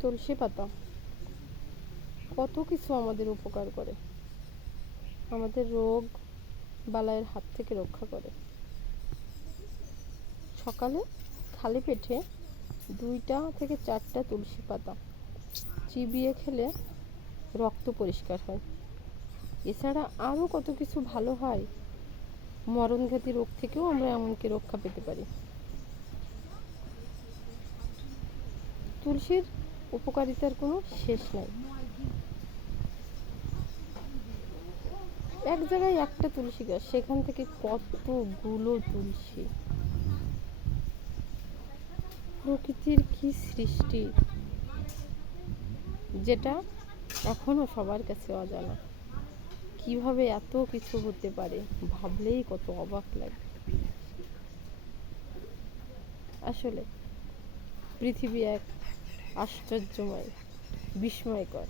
তুলসী পাতা কত কিছু আমাদের উপকার করে, আমাদের রোগ বালাইয়ের হাত থেকে রক্ষা করে। সকালে খালি পেটে 2টা থেকে 4টা তুলসী পাতা চিবিয়ে খেলে রক্ত পরিষ্কার হয়। এছাড়া আরও কত কিছু ভালো হয়, মরণঘাতী রোগ থেকেও আমরা এমনকি রক্ষা পেতে পারি। তুলসীর উপকারিতার কোনো শেষ নাই। এক জায়গায় একটা তুলসী গাছ, সেখান থেকে কতগুলো তুলসী। প্রকৃতির কি সৃষ্টি, যেটা এখনো সবার কাছে অজানা। কিভাবে এত কিছু হতে পারে ভাবলেই কত অবাক লাগে। আসলে পৃথিবী এক আশ্চর্যময়, বিস্ময়কর।